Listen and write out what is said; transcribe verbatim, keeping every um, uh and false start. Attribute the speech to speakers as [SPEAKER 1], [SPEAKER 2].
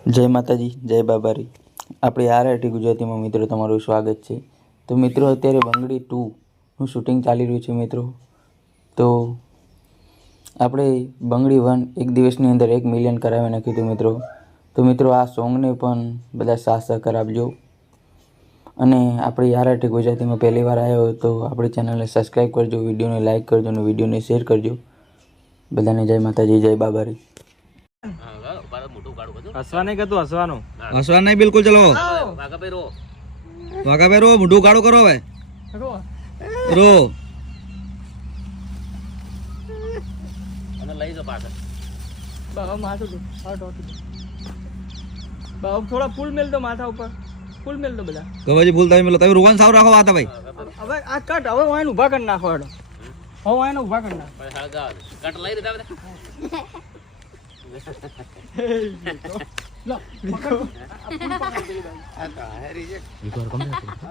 [SPEAKER 1] જય માતાજી, જય બાબારી. આપણી આરઆરટી ગુજરાતીમાં મિત્રો તમારું સ્વાગત છે. તો મિત્રો અત્યારે બંગડી ટુનું શૂટિંગ ચાલી રહ્યું છે મિત્રો. તો આપણે બંગડી વન એક દિવસની અંદર એક મિલિયન કરાવી નાખ્યું હતું મિત્રો. તો મિત્રો આ સોંગને પણ બધા સાથ સહકાર આપજો. અને આપણી આરઆરટી ગુજરાતીમાં પહેલી વાર આવ્યો હોય તો આપણી ચેનલને સબસ્ક્રાઈબ કરજો, વિડીયોને લાઇક કરજો અને વિડીયોને શેર કરજો. બધાને જય માતાજી, જય બાબારી.
[SPEAKER 2] હસવા નહીં કતું હસવાનું
[SPEAKER 3] હસવા નહીં બિલકુલ. ચલો વાઘા ભાઈ રો મોઢું કાળું કરો હવે રો
[SPEAKER 2] અને લઈ જાઓ પાછળ બાબા માથું દે બાબા થોડા ફૂલ મેલ દો માથા ઉપર ફૂલ મેલ દો બધા
[SPEAKER 3] કવાજી ભૂલ તમે મેલો તમે રોવાન સાવ રાખો વાતા ભાઈ.
[SPEAKER 2] હવે આ કટ હવે વાયન ઊભા કરી નાખો હેડો હવે વાયન ઊભા કરી નાખો કટ લઈ દીધા બધા લો પકડ આ ફૂલ પકડ દે ભાઈ આ તો હેરી છે.